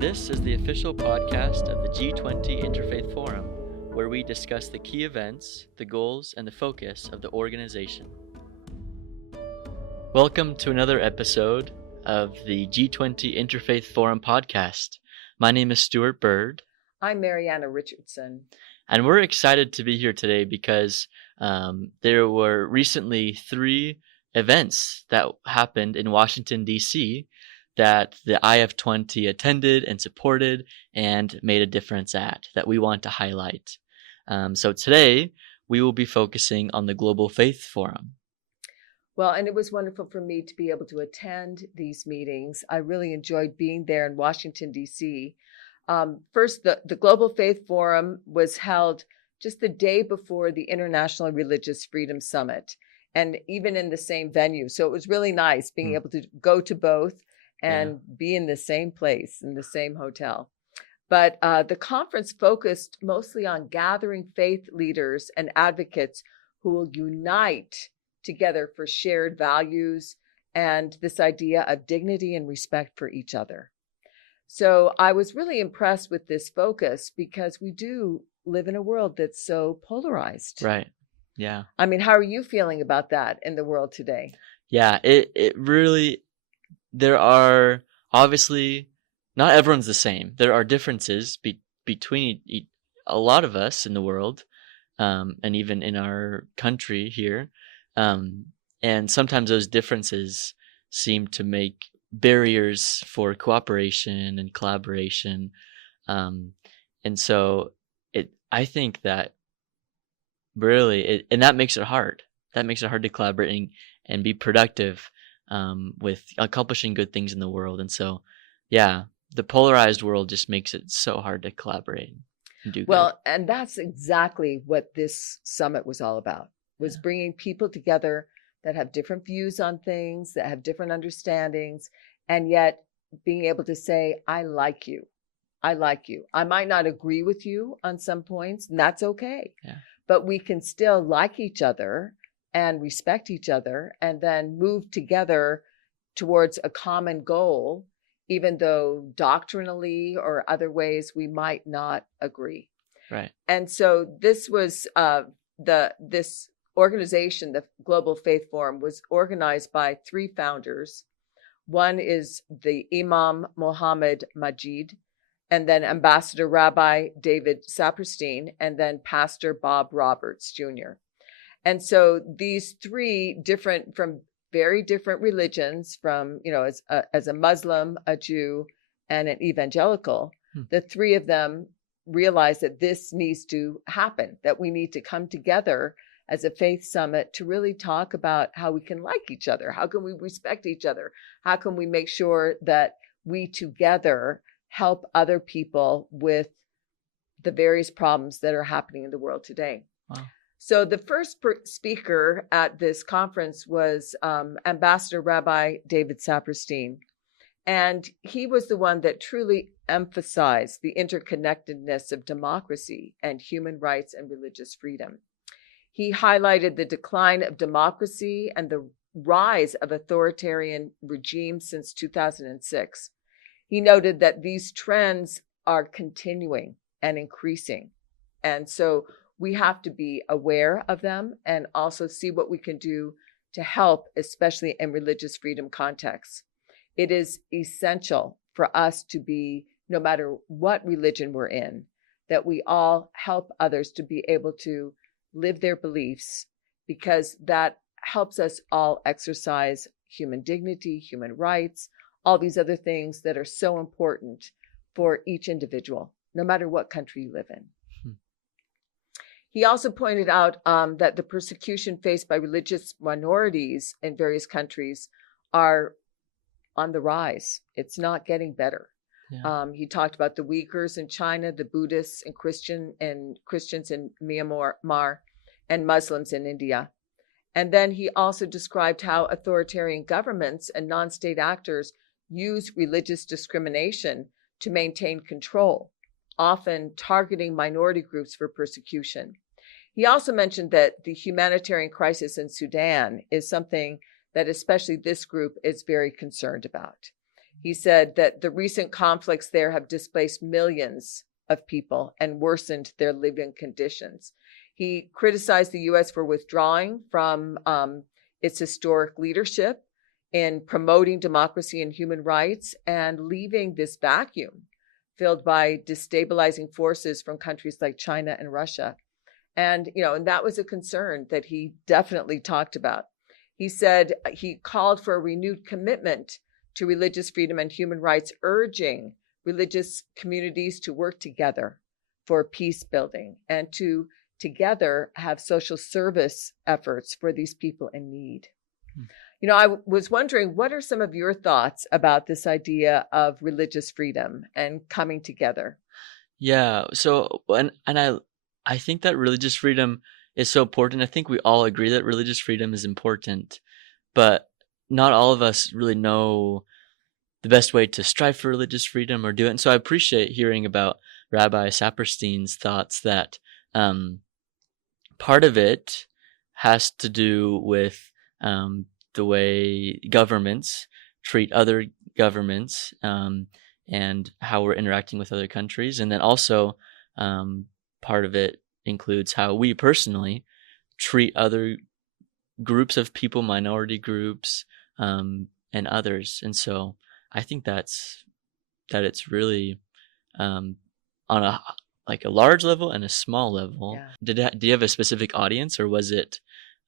This is the official podcast of the G20 Interfaith Forum, where we discuss the key events, the goals, and the focus of the organization. Welcome to another episode of the G20 Interfaith Forum podcast. My name is Stuart Bird. I'm Mariana Richardson. And we're excited to be here today because there were recently 3 events that happened in Washington, D.C. that the IF20 attended and supported and made a difference at that we want to highlight. So today we will be focusing on the Global Faith Forum. Well, and it was wonderful for me to be able to attend these meetings. I really enjoyed being there in Washington, D.C. First, the Global Faith Forum was held just the day before the International Religious Freedom Summit, and even in the same venue. So it was really nice being able to go to both and be in the same place, in the same hotel. But the conference focused mostly on gathering faith leaders and advocates who will unite together for shared values and this idea of dignity and respect for each other. So I was really impressed with this focus because we do live in a world that's so polarized. Right. Yeah. I mean, how are you feeling about that in the world today? Yeah, it really, there are obviously, not everyone's the same. There are differences between a lot of us in the world, and even in our country here. And sometimes those differences seem to make barriers for cooperation and collaboration. And so I think that really, and that makes it hard. That makes it hard to collaborate and be productive with accomplishing good things in the world. And so, yeah, the polarized world just makes it so hard to collaborate and do good. Well, and that's exactly what this summit was all about, was bringing people together that have different views on things, that have different understandings, and yet being able to say, I like you. I like you. I might not agree with you on some points, and that's okay. Yeah. But we can still like each other and respect each other and then move together towards a common goal, even though doctrinally or other ways we might not agree. Right. And so this was this organization, the Global Faith Forum, was organized by 3 founders. One is the Imam Mohammed Majid, and then Ambassador Rabbi David Saperstein, and then Pastor Bob Roberts, Jr. And so these 3 different, from very different religions, from, as a Muslim, a Jew, and an evangelical, the 3 of them realized that this needs to happen, that we need to come together as a faith summit to really talk about how we can like each other. How can we respect each other? How can we make sure that we together help other people with the various problems that are happening in the world today? Wow. So the first speaker at this conference was Ambassador Rabbi David Saperstein. And he was the one that truly emphasized the interconnectedness of democracy and human rights and religious freedom. He highlighted the decline of democracy and the rise of authoritarian regimes since 2006. He noted that these trends are continuing and increasing. And so we have to be aware of them and also see what we can do to help, especially in religious freedom contexts. It is essential for us to be, no matter what religion we're in, that we all help others to be able to live their beliefs, because that helps us all exercise human dignity, human rights, all these other things that are so important for each individual, no matter what country you live in. He also pointed out that the persecution faced by religious minorities in various countries are on the rise. It's not getting better. Yeah. He talked about the Uyghurs in China, the Buddhists and Christians in Myanmar, and Muslims in India. And then he also described how authoritarian governments and non-state actors use religious discrimination to maintain control, often targeting minority groups for persecution. He also mentioned that the humanitarian crisis in Sudan is something that especially this group is very concerned about. He said that the recent conflicts there have displaced millions of people and worsened their living conditions. He criticized the U.S. for withdrawing from its historic leadership in promoting democracy and human rights and leaving this vacuum filled by destabilizing forces from countries like China and Russia. And, and that was a concern that he definitely talked about. He said he called for a renewed commitment to religious freedom and human rights, urging religious communities to work together for peace building and to together have social service efforts for these people in need. I was wondering, what are some of your thoughts about this idea of religious freedom and coming together? Yeah. So, and I think that religious freedom is so important. I think we all agree that religious freedom is important, but not all of us really know the best way to strive for religious freedom or do it. And so I appreciate hearing about Rabbi Saperstein's thoughts that part of it has to do with the way governments treat other governments, and how we're interacting with other countries. And then also part of it includes how we personally treat other groups of people, minority groups, and others. And so I think that it's really on a like a large level and a small level. Yeah. Do you have a specific audience, or was it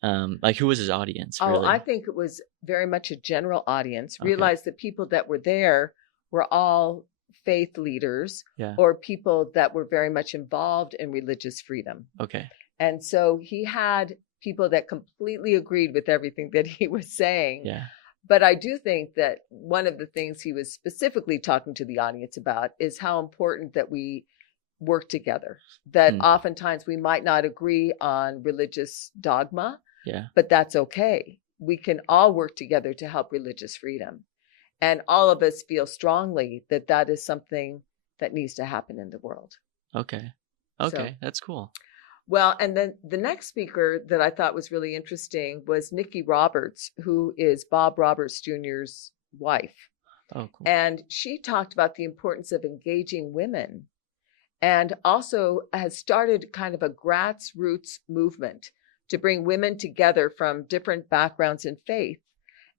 like who was his audience Oh, really? I think it was very much a general audience. Okay. Realized that people that were there were all faith leaders Yeah. or people that were very much involved in religious freedom. Okay. And so he had people that completely agreed with everything that he was saying. Yeah. But I do think that one of the things he was specifically talking to the audience about is how important that we work together, that oftentimes we might not agree on religious dogma, Yeah. but that's okay. We can all work together to help religious freedom. And all of us feel strongly that that is something that needs to happen in the world. Okay. So, Okay, that's cool. well, and then the next speaker that I thought was really interesting was Nikki Roberts, who is Bob Roberts Jr.'s wife. Oh, cool. And she talked about the importance of engaging women and also has started kind of a grassroots movement to bring women together from different backgrounds in faith.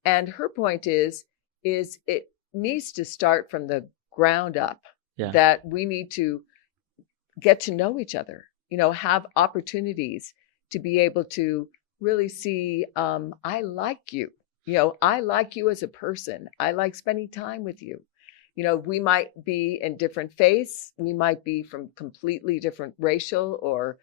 And her point is it needs to start from the ground up, that we need to get to know each other, have opportunities to be able to really see, I like you, I like you as a person. I like spending time with you. We might be in different faiths. We might be from completely different racial or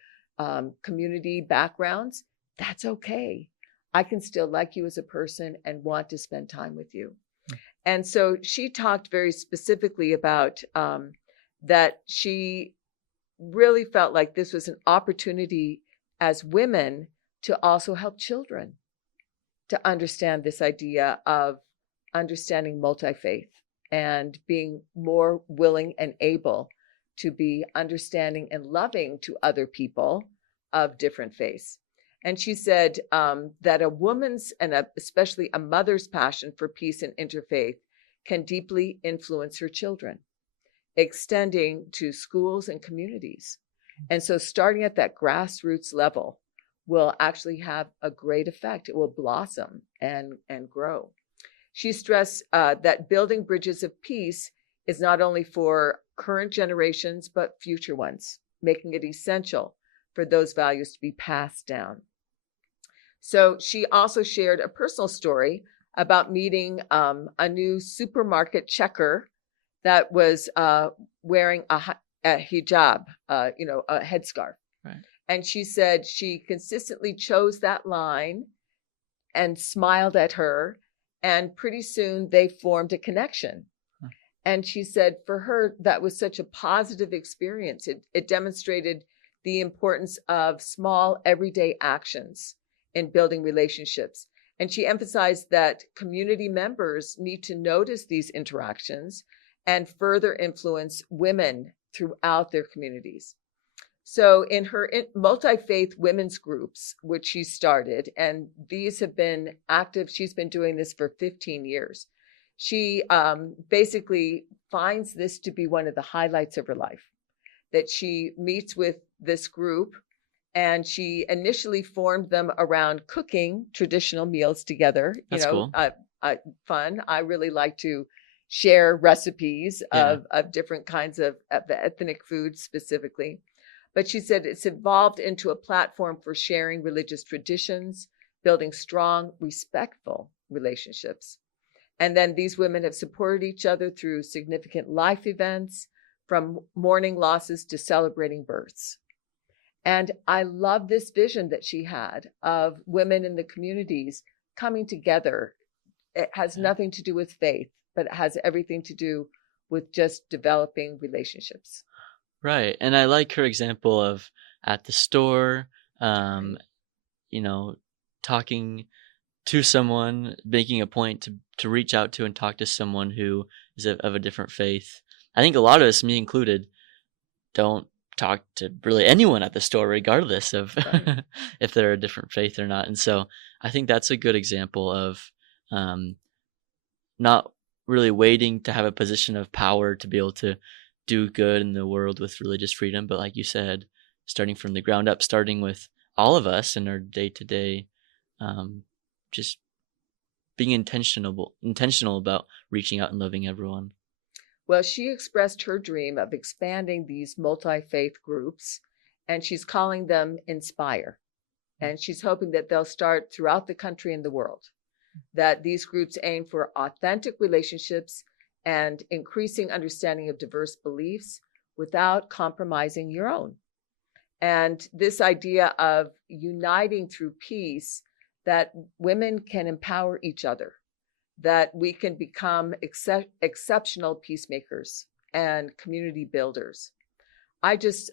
community backgrounds. That's okay. I can still like you as a person and want to spend time with you. And so she talked very specifically about that she really felt like this was an opportunity as women to also help children to understand this idea of understanding multi-faith and being more willing and able to be understanding and loving to other people of different faiths. And she said that a woman's and especially a mother's passion for peace and interfaith can deeply influence her children, extending to schools and communities. And so starting at that grassroots level will actually have a great effect. It will blossom and grow. She stressed that building bridges of peace is not only for current generations, but future ones, making it essential for those values to be passed down. So she also shared a personal story about meeting a new supermarket checker that was wearing a hijab, a headscarf. Right. And she said she consistently chose that line and smiled at her. And pretty soon they formed a connection. And she said for her, that was such a positive experience. It demonstrated the importance of small everyday actions in building relationships. And she emphasized that community members need to notice these interactions and further influence women throughout their communities. So in her multi-faith women's groups, which she started, and these have been active, she's been doing this for 15 years. She basically finds this to be one of the highlights of her life, that she meets with this group, and she initially formed them around cooking traditional meals together. That's cool. Fun. I really like to share recipes Yeah. of different kinds of ethnic foods specifically. But she said it's evolved into a platform for sharing religious traditions, building strong, respectful relationships. And then these women have supported each other through significant life events, from mourning losses to celebrating births. And I love this vision that she had of women in the communities coming together. It has Yeah. nothing to do with faith, but it has everything to do with just developing relationships. Right. And I like her example of at the store, um, Right. you know, talking to someone, making a point to reach out to and talk to someone who is of a different faith. I think a lot of us, me included, don't talk to really anyone at the store regardless of Right. if they're a different faith or not. And so I think that's a good example of um, not really waiting to have a position of power to be able to do good in the world with religious freedom, but like you said, starting from the ground up, starting with all of us in our day to day, just being intentional about reaching out and loving everyone. Well, she expressed her dream of expanding these multi faith groups, and she's calling them Inspire. And she's hoping that they'll start throughout the country and the world, that these groups aim for authentic relationships and increasing understanding of diverse beliefs without compromising your own. And this idea of uniting through peace, that women can empower each other, that we can become exceptional peacemakers and community builders. I just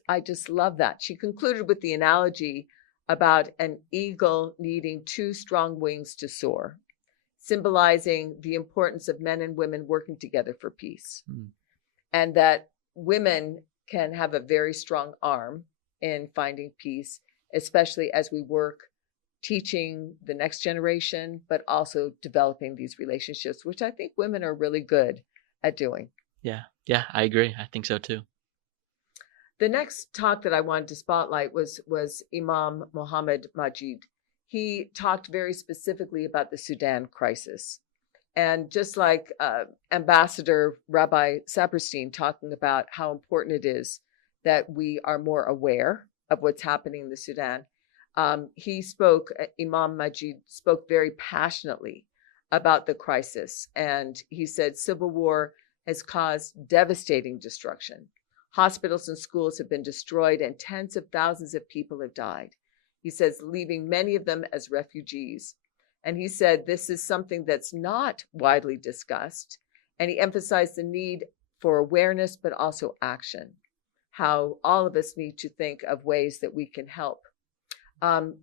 love that. She concluded with the analogy about an eagle needing two strong wings to soar, symbolizing the importance of men and women working together for peace, Mm. and that women can have a very strong arm in finding peace, especially as we work teaching the next generation, but also developing these relationships, which I think women are really good at doing. Yeah, yeah, I agree. I think so too. The next talk that I wanted to spotlight was Imam Mohammed Majid. He talked very specifically about the Sudan crisis. And just like Ambassador Rabbi Saperstein talking about how important it is that we are more aware of what's happening in the Sudan, Imam Majid spoke very passionately about the crisis. And he said civil war has caused devastating destruction. Hospitals and schools have been destroyed, and tens of thousands of people have died. He says, leaving many of them as refugees. And he said this is something that's not widely discussed. And he emphasized the need for awareness, but also action, how all of us need to think of ways that we can help.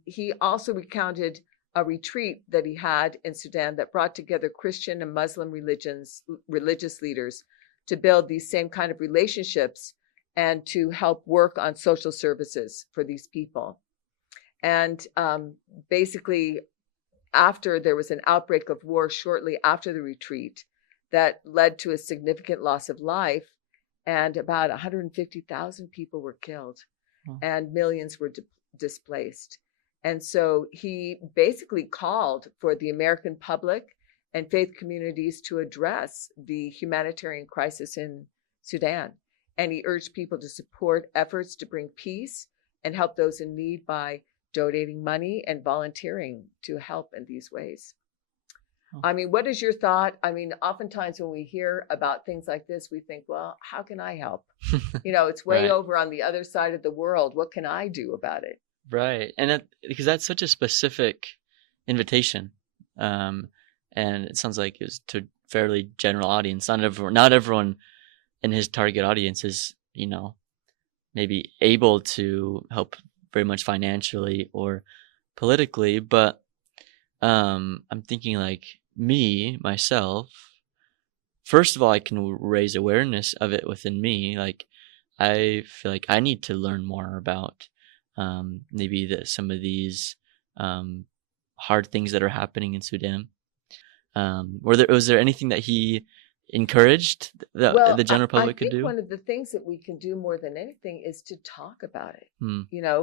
He also recounted a retreat that he had in Sudan that brought together Christian and Muslim religious leaders to build these same kind of relationships and to help work on social services for these people. And basically, after there was an outbreak of war shortly after the retreat that led to a significant loss of life, and about 150,000 people were killed, Oh, and millions were displaced. And so he basically called for the American public and faith communities to address the humanitarian crisis in Sudan. And he urged people to support efforts to bring peace and help those in need by donating money and volunteering to help in these ways. oh. I mean, what is your thought? I mean, oftentimes when we hear about things like this, we think, well, how can I help? It's way Right. over on the other side of the world. What can I do about it? Right, and because that's such a specific invitation, um, and it sounds like it's to a fairly general audience. Not everyone in his target audience is, maybe able to help very much financially or politically, but I'm thinking like me myself. First of all, I can raise awareness of it within me. Like, I feel like I need to learn more about maybe some of these um, hard things that are happening in Sudan. Was there anything that he encouraged that Well, the general I public could think do? one of the things that we can do more than anything is to talk about it, Hmm.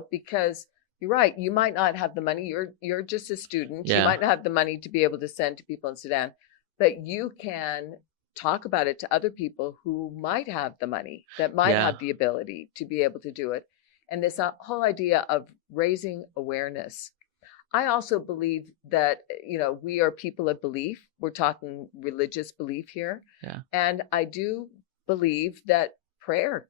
because you're right. You might not have the money. You're just a student. You Yeah. might not have the money to be able to send to people in Sudan, but you can talk about it to other people who might have the money, that might Yeah. have the ability to be able to do it. And this whole idea of raising awareness. I also believe that, we are people of belief. We're talking religious belief here. Yeah. And I do believe that prayer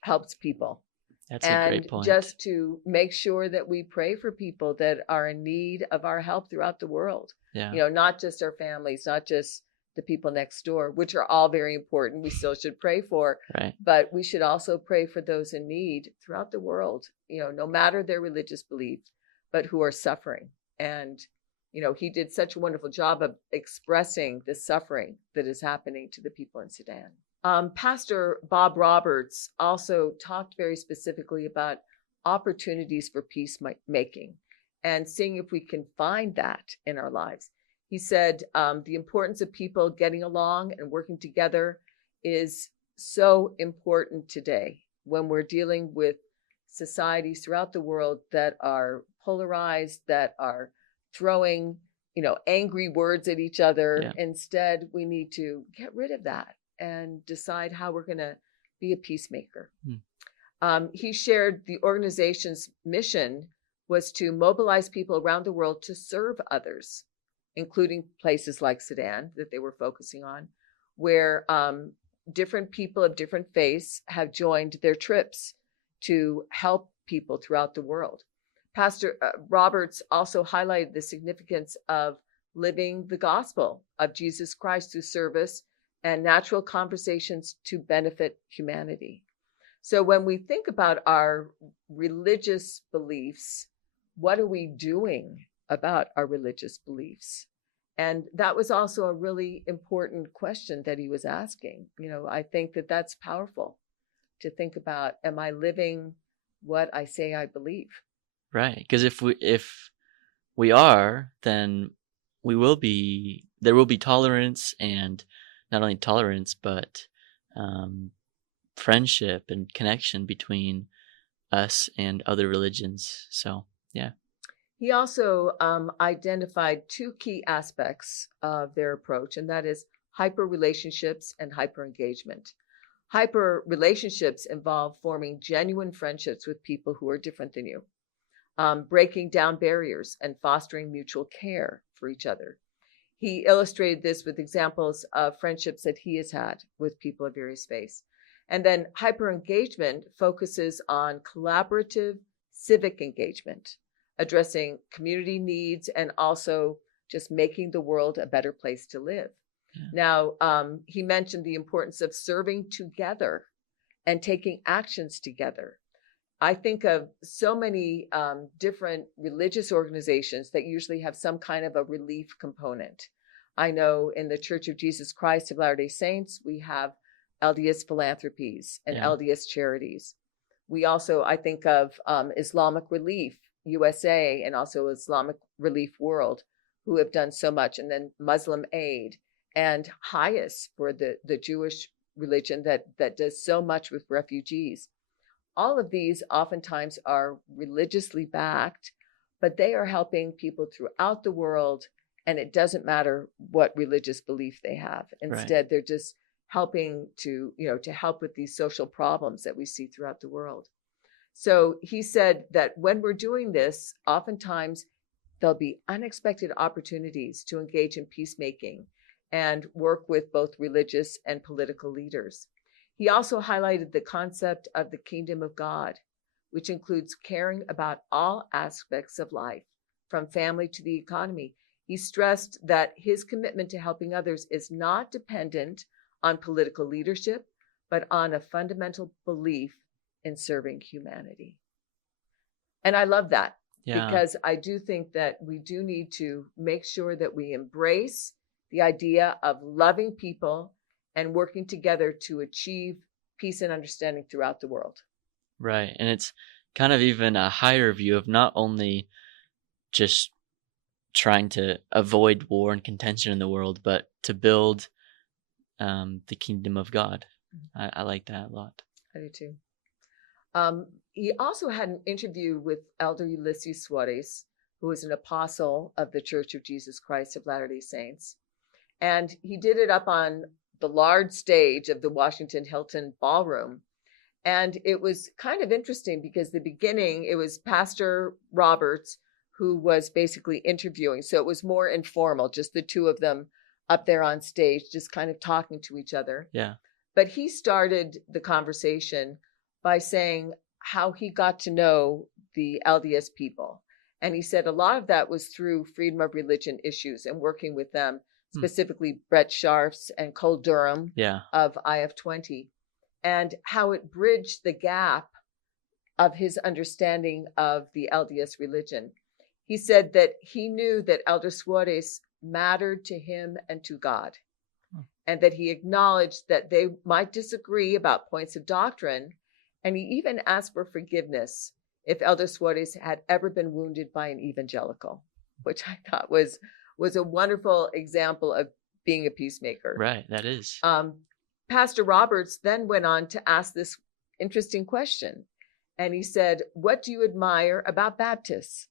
helps people. That's a great And point. just to make sure that we pray for people that are in need of our help throughout the world, Yeah. not just our families, not just the people next door, which are all very important. We still should pray for, Right. but we should also pray for those in need throughout the world, no matter their religious belief, but who are suffering. And, he did such a wonderful job of expressing the suffering that is happening to the people in Sudan. Pastor Bob Roberts also talked very specifically about opportunities for peacemaking and seeing if we can find that in our lives. He said the importance of people getting along and working together is so important today when we're dealing with societies throughout the world that are polarized, that are throwing, angry words at each other. Yeah. Instead, we need to get rid of that and decide how we're going to be a peacemaker. He shared the organization's mission was to mobilize people around the world to serve others, including places like Sudan that they were focusing on, where different people of different faiths have joined their trips to help people throughout the world. Pastor Roberts also highlighted the significance of living the gospel of Jesus Christ through service and natural conversations to benefit humanity. So when we think about our religious beliefs, what are we doing about our religious beliefs? And that was also a really important question that he was asking. I think that that's powerful to think about, am I living what I say I believe? Right. Because if we are, then there will be tolerance, and not only tolerance, but friendship and connection between us and other religions. So, yeah. He also identified two key aspects of their approach, and that is hyper relationships and hyper engagement. Hyper relationships involve forming genuine friendships with people who are different than you, breaking down barriers and fostering mutual care for each other. He illustrated this with examples of friendships that he has had with people of various faiths. And then hyper engagement focuses on collaborative civic engagement, addressing community needs and also just making the world a better place to live. Yeah. Now, he mentioned the importance of serving together and taking actions together. I think of so many different religious organizations that usually have some kind of a relief component. I know in the Church of Jesus Christ of Latter-day Saints, we have LDS Philanthropies and Yeah. LDS Charities. We also, I think of Islamic Relief USA and also Islamic Relief World, who have done so much, and then Muslim Aid and HIAS for the Jewish religion that does so much with refugees. All of these oftentimes are religiously backed, but they are helping people throughout the world, and it doesn't matter what religious belief they have. Instead, they're just helping to help with these social problems that we see throughout the world. So he said that when we're doing this, oftentimes there'll be unexpected opportunities to engage in peacemaking and work with both religious and political leaders. He also highlighted the concept of the kingdom of God, which includes caring about all aspects of life, from family to the economy. He stressed that his commitment to helping others is not dependent on political leadership, but on a fundamental belief in serving humanity. And I love that. Yeah. Because I do think that we do need to make sure that we embrace the idea of loving people and working together to achieve peace and understanding throughout the world. Right. And it's kind of even a higher view of not only just trying to avoid war and contention in the world, but to build the kingdom of God. I like that a lot. I do too. He also had an interview with Elder Ulysses Suarez, who was an apostle of the Church of Jesus Christ of Latter-day Saints. And he did it up on the large stage of the Washington Hilton Ballroom. And it was kind of interesting because the beginning, it was Pastor Roberts who was basically interviewing. So it was more informal, just the two of them up there on stage, just kind of talking to each other. Yeah. But he started the conversation by saying how he got to know the LDS people. And he said a lot of that was through freedom of religion issues and working with them, specifically Brett Scharfs and Cole Durham of IF20, and how it bridged the gap of his understanding of the LDS religion. He said that he knew that Elder Suarez mattered to him and to God, and that he acknowledged that they might disagree about points of doctrine, and he even asked for forgiveness if Elder Suarez had ever been wounded by an evangelical, which I thought was a wonderful example of being a peacemaker. Right, that is. Pastor Roberts then went on to ask this interesting question. And he said, "What do you admire about Baptists?"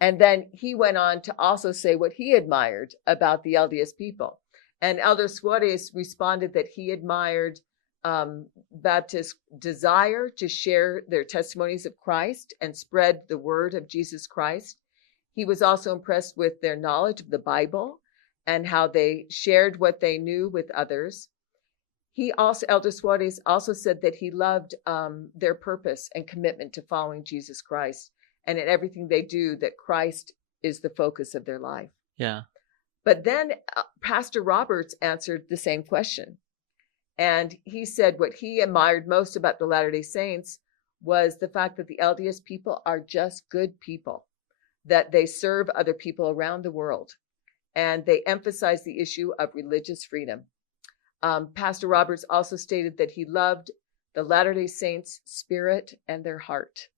And then he went on to also say what he admired about the LDS people. And Elder Suarez responded that he admired Baptists' desire to share their testimonies of Christ and spread the word of Jesus Christ. He was also impressed with their knowledge of the Bible and how they shared what they knew with others. Elder Suarez also said that he loved their purpose and commitment to following Jesus Christ, and in everything they do, that Christ is the focus of their life. Yeah. But then Pastor Roberts answered the same question. And he said what he admired most about the Latter-day Saints was the fact that the LDS people are just good people, that they serve other people around the world, and they emphasize the issue of religious freedom. Pastor Roberts also stated that he loved the Latter-day Saints' spirit and their heart.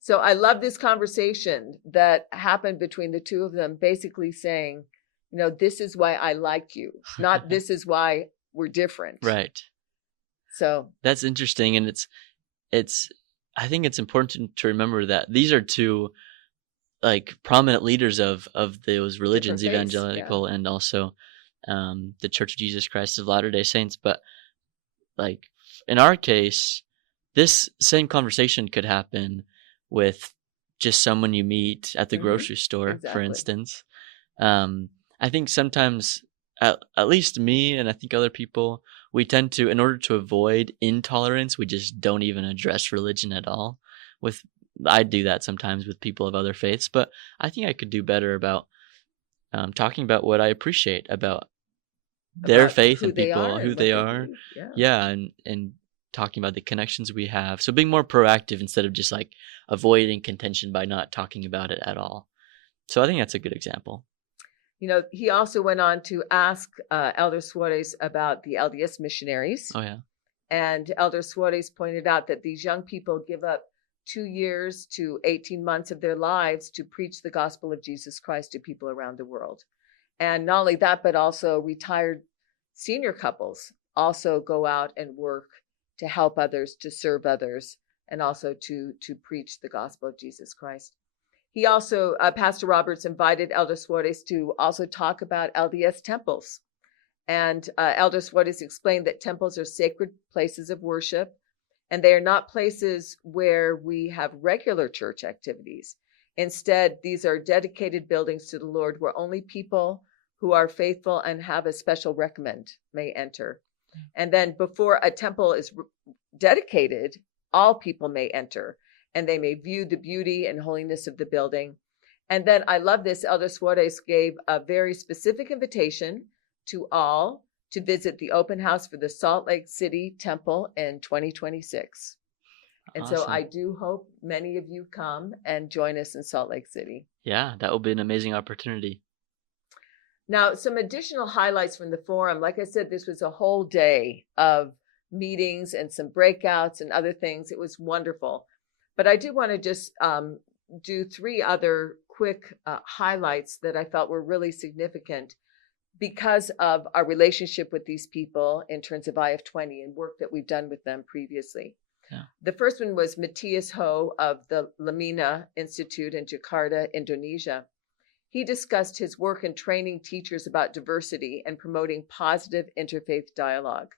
So I love this conversation that happened between the two of them, basically saying, this is why I like you, not this is why we're different. Right. So that's interesting. And I think it's important to remember that these are two like prominent leaders of those religions, evangelical and also the Church of Jesus Christ of Latter-day Saints. But like in our case, this same conversation could happen with just someone you meet at the grocery store, for instance. I think sometimes, at least me and I think other people, we tend to, in order to avoid intolerance, we just don't even address religion at all. I do that sometimes with people of other faiths, but I think I could do better about talking about what I appreciate about their faith and people, who they are. Yeah, and talking about the connections we have. So being more proactive instead of just like avoiding contention by not talking about it at all. So I think that's a good example. He also went on to ask Elder Suarez about the LDS missionaries. Oh, yeah. And Elder Suarez pointed out that these young people give up 2 years to 18 months of their lives to preach the gospel of Jesus Christ to people around the world. And not only that, but also retired senior couples also go out and work to help others, to serve others, and also to preach the gospel of Jesus Christ. He also, Pastor Roberts invited Elder Suarez to also talk about LDS temples. And Elder Suarez explained that temples are sacred places of worship, and they are not places where we have regular church activities. Instead, these are dedicated buildings to the Lord where only people who are faithful and have a special recommend may enter. And then before a temple is dedicated, all people may enter, and they may view the beauty and holiness of the building. And then I love this, Elder Suarez gave a very specific invitation to all to visit the open house for the Salt Lake City Temple in 2026. And Awesome. So I do hope many of you come and join us in Salt Lake City. Yeah, that will be an amazing opportunity. Now, some additional highlights from the forum. Like I said, this was a whole day of meetings and some breakouts and other things. It was wonderful. But I do want to just do 3 other quick highlights that I felt were really significant because of our relationship with these people in terms of IF20 and work that we've done with them previously. Yeah. The first one was Matthias Ho of the Lamina Institute in Jakarta, Indonesia. He discussed his work in training teachers about diversity and promoting positive interfaith dialogue.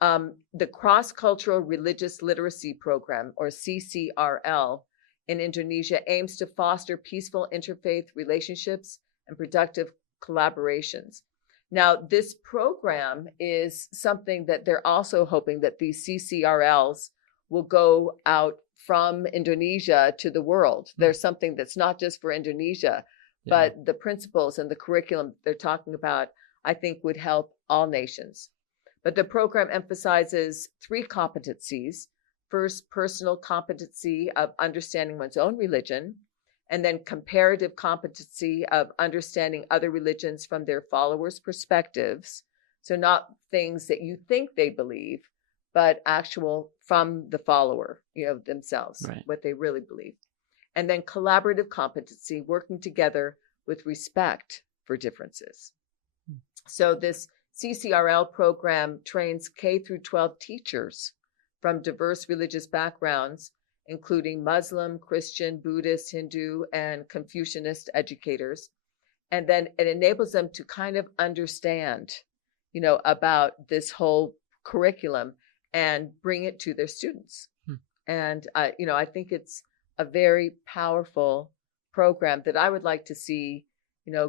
The Cross-Cultural Religious Literacy Program, or CCRL, in Indonesia aims to foster peaceful interfaith relationships and productive collaborations. Now, this program is something that they're also hoping that these CCRLs will go out from Indonesia to the world. There's something that's not just for Indonesia, but the principles and the curriculum they're talking about, I think, would help all nations. But the program emphasizes 3 competencies. First, personal competency of understanding one's own religion, and then comparative competency of understanding other religions from their followers' perspectives. So not things that you think they believe, but actual from the follower, themselves, Right. what they really believe. And then collaborative competency, working together with respect for differences. So this CCRL program trains K through 12 teachers from diverse religious backgrounds, including Muslim, Christian, Buddhist, Hindu, and Confucianist educators. And then it enables them to kind of understand, about this whole curriculum and bring it to their students. And, I think it's a very powerful program that I would like to see,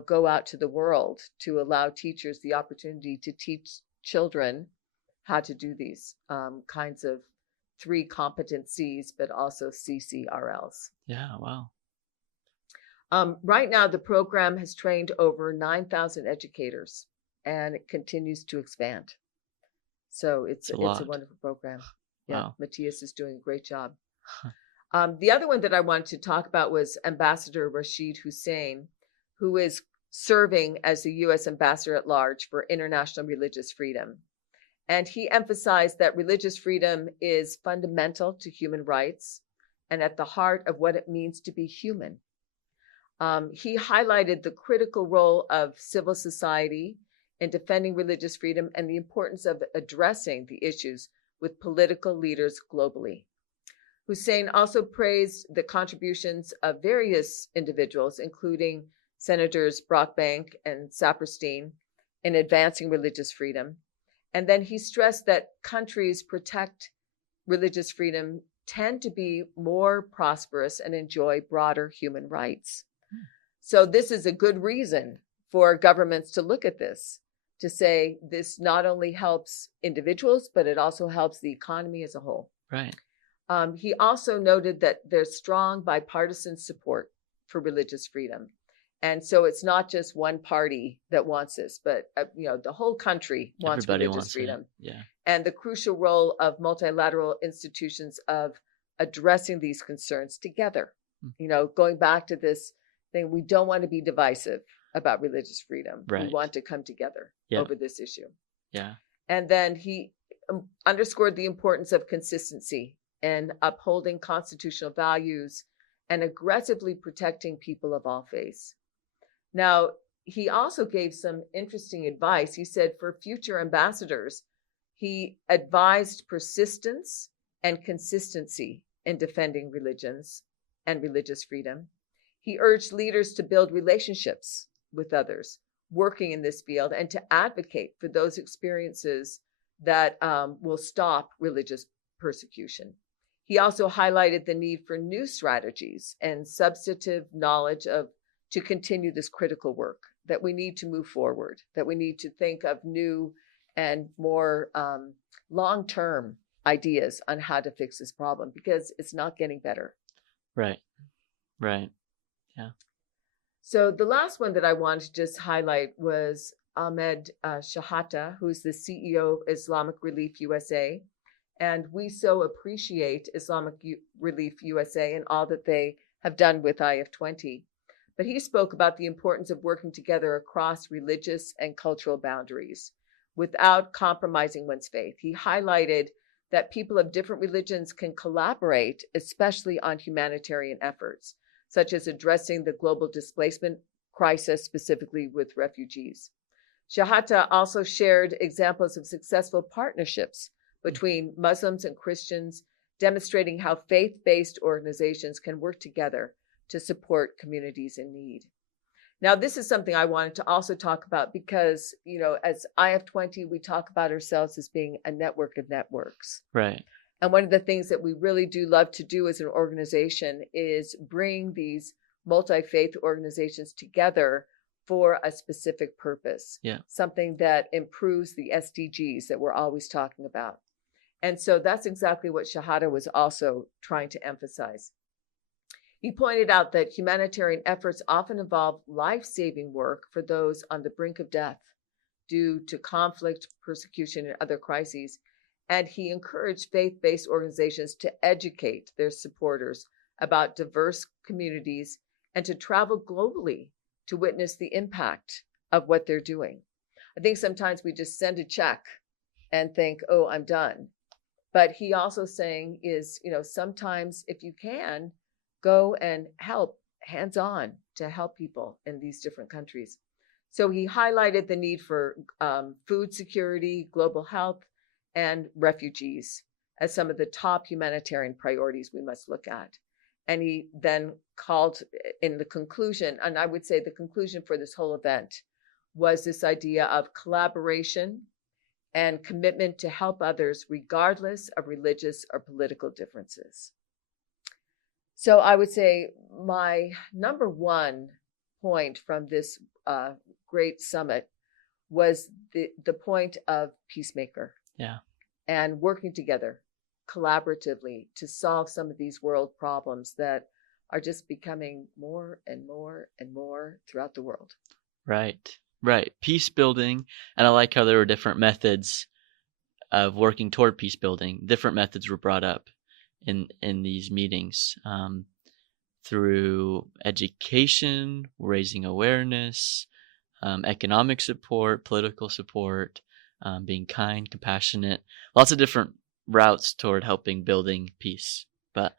go out to the world to allow teachers the opportunity to teach children how to do these kinds of 3 competencies, but also CCRLs. Yeah, wow. Right now, the program has trained over 9,000 educators, and it continues to expand. So it's a wonderful program. Yeah, Wow. Matthias is doing a great job. The other one that I wanted to talk about was Ambassador Rashid Hussein, who is serving as the U.S. Ambassador at Large for International Religious Freedom. And he emphasized that religious freedom is fundamental to human rights and at the heart of what it means to be human. He highlighted the critical role of civil society in defending religious freedom and the importance of addressing the issues with political leaders globally. Hussein also praised the contributions of various individuals, including Senators Brockbank and Saperstein, in advancing religious freedom. And then he stressed that countries protect religious freedom tend to be more prosperous and enjoy broader human rights. So this is a good reason for governments to look at this, to say this not only helps individuals, but it also helps the economy as a whole. Right. He also noted that there's strong bipartisan support for religious freedom. And so it's not just one party that wants this, but the whole country wants Everybody religious wants freedom. it. Yeah. And the crucial role of multilateral institutions of addressing these concerns together. Going back to this thing, we don't want to be divisive about religious freedom. Right. We want to come together over this issue. Yeah. And then he underscored the importance of consistency and upholding constitutional values and aggressively protecting people of all faiths. Now, he also gave some interesting advice. He said for future ambassadors, he advised persistence and consistency in defending religions and religious freedom. He urged leaders to build relationships with others working in this field and to advocate for those experiences that will stop religious persecution. He also highlighted the need for new strategies and substantive knowledge to continue this critical work, that we need to move forward, that we need to think of new and more long-term ideas on how to fix this problem, because it's not getting better. Right. Yeah. So the last one that I wanted to just highlight was Ahmed Shahata, who's the CEO of Islamic Relief USA. And we so appreciate Islamic Relief USA and all that they have done with IF20. But he spoke about the importance of working together across religious and cultural boundaries without compromising one's faith. He highlighted that people of different religions can collaborate, especially on humanitarian efforts. such as addressing the global displacement crisis, specifically with refugees. Shahata also shared examples of successful partnerships between Muslims and Christians, demonstrating how faith-based organizations can work together to support communities in need. Now, this is something I wanted to also talk about because, as IF20, we talk about ourselves as being a network of networks. Right. And one of the things that we really do love to do as an organization is bring these multi-faith organizations together for a specific purpose. Yeah. Something that improves the SDGs that we're always talking about. And so that's exactly what Shahada was also trying to emphasize. He pointed out that humanitarian efforts often involve life-saving work for those on the brink of death due to conflict, persecution, and other crises. And he encouraged faith-based organizations to educate their supporters about diverse communities and to travel globally to witness the impact of what they're doing. I think sometimes we just send a check and think, oh, I'm done. But he also saying is, sometimes if you can, go and help hands-on to help people in these different countries. So he highlighted the need for food security, global health, and refugees as some of the top humanitarian priorities we must look at. And he then called in the conclusion, and I would say the conclusion for this whole event was this idea of collaboration and commitment to help others regardless of religious or political differences. So I would say my number one point from this great summit was the point of peacemaker. Yeah. And working together collaboratively to solve some of these world problems that are just becoming more and more and more throughout the world. Right. Peace building. And I like how there were different methods of working toward peace building. Different methods were brought up in these meetings, through education, raising awareness, economic support, political support, being kind, compassionate, lots of different routes toward helping building peace. But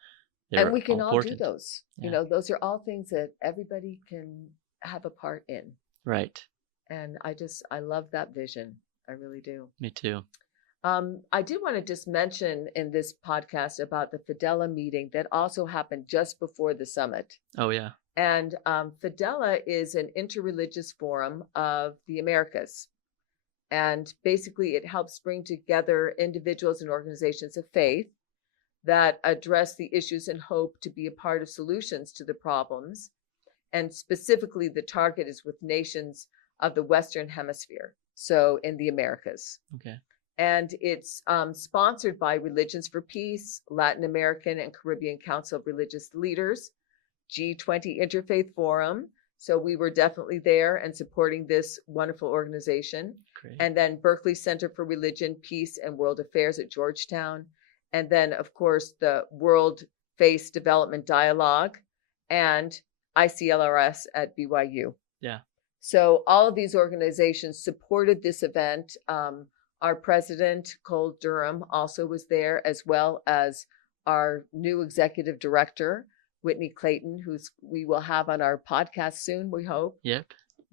and we can all do important. those. Yeah. Those are all things that everybody can have a part in. Right. And I love that vision. I really do. Me too. I did want to just mention in this podcast about the FIDELA meeting that also happened just before the summit. Oh, yeah. And FIDELA is an interreligious forum of the Americas. And basically, it helps bring together individuals and organizations of faith that address the issues and hope to be a part of solutions to the problems. And specifically, the target is with nations of the Western Hemisphere, so in the Americas. Okay. And it's sponsored by Religions for Peace, Latin American and Caribbean Council of Religious Leaders, G20 Interfaith Forum. So we were definitely there and supporting this wonderful organization. Great. And then Berkeley Center for Religion, Peace, and World Affairs at Georgetown. And then, of course, the World Faith Development Dialogue and ICLRS at BYU. Yeah. So all of these organizations supported this event. Our president, Cole Durham, also was there, as well as our new executive director, Whitney Clayton, we will have on our podcast soon, we hope. Yep.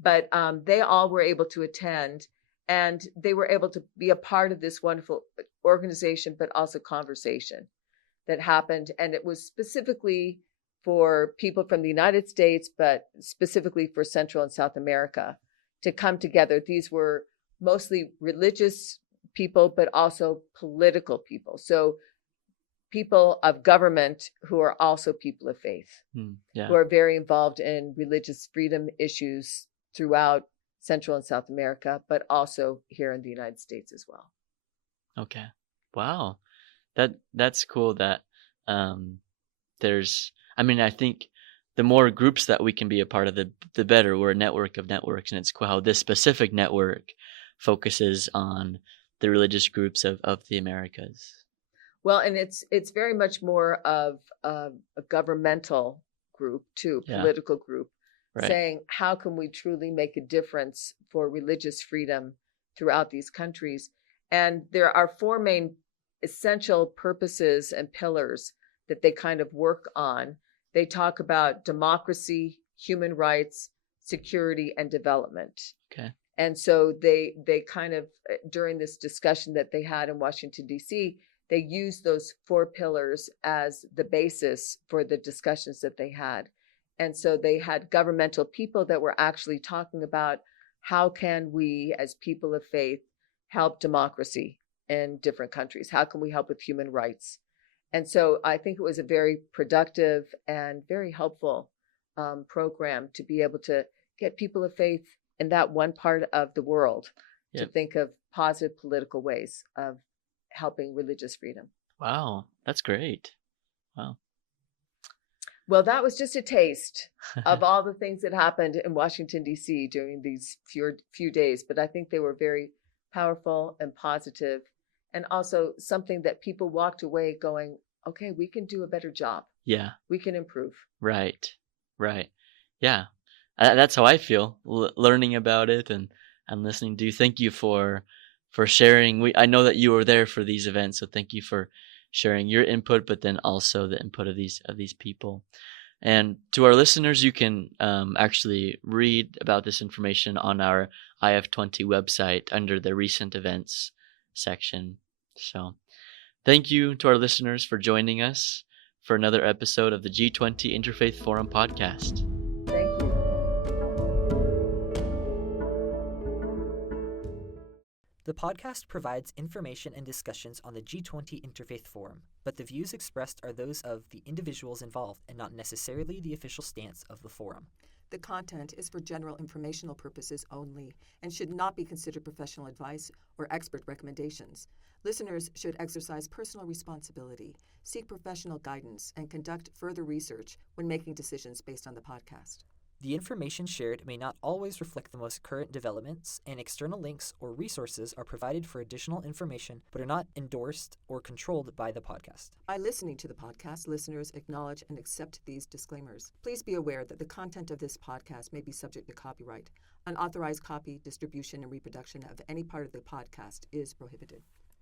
But they all were able to attend, and they were able to be a part of this wonderful organization, but also conversation that happened. And it was specifically for people from the United States, but specifically for Central and South America to come together. These were mostly religious people, but also political people. So people of government who are also people of faith, Yeah. who are very involved in religious freedom issues throughout Central and South America, but also here in the United States as well. Okay. Wow. That's cool that I think the more groups that we can be a part of, the better. We're a network of networks, and it's cool how this specific network focuses on the religious groups of the Americas. Well, and it's very much more of a governmental group too, political group, right. Saying how can we truly make a difference for religious freedom throughout these countries. And there are four main essential purposes and pillars that they kind of work on. They talk about democracy, human rights, security, and development. Okay. And so they kind of, during this discussion that they had in Washington, D.C., they used those 4 pillars as the basis for the discussions that they had. And so they had governmental people that were actually talking about how can we, as people of faith, help democracy in different countries? How can we help with human rights? And so I think it was a very productive and very helpful program to be able to get people of faith in that one part of the world to Yep. think of positive political ways of helping religious freedom. Wow, that's great. Wow. Well, that was just a taste of all the things that happened in Washington, D.C. during these few days, but I think they were very powerful and positive, and also something that people walked away going, okay, we can do a better job. Yeah. We can improve. Right. Right. Yeah. That's how I feel learning about it and listening to you. Thank you for sharing. I know that you were there for these events, so thank you for sharing your input, but then also the input of these people. And to our listeners, you can actually read about this information on our IF20 website under the recent events section. So thank you to our listeners for joining us for another episode of the G20 Interfaith Forum podcast. Thank you. The podcast provides information and discussions on the G20 Interfaith Forum, but the views expressed are those of the individuals involved and not necessarily the official stance of the forum. The content is for general informational purposes only and should not be considered professional advice or expert recommendations. Listeners should exercise personal responsibility, seek professional guidance, and conduct further research when making decisions based on the podcast. The information shared may not always reflect the most current developments, and external links or resources are provided for additional information but are not endorsed or controlled by the podcast. By listening to the podcast, listeners acknowledge and accept these disclaimers. Please be aware that the content of this podcast may be subject to copyright. Unauthorized copy, distribution, and reproduction of any part of the podcast is prohibited.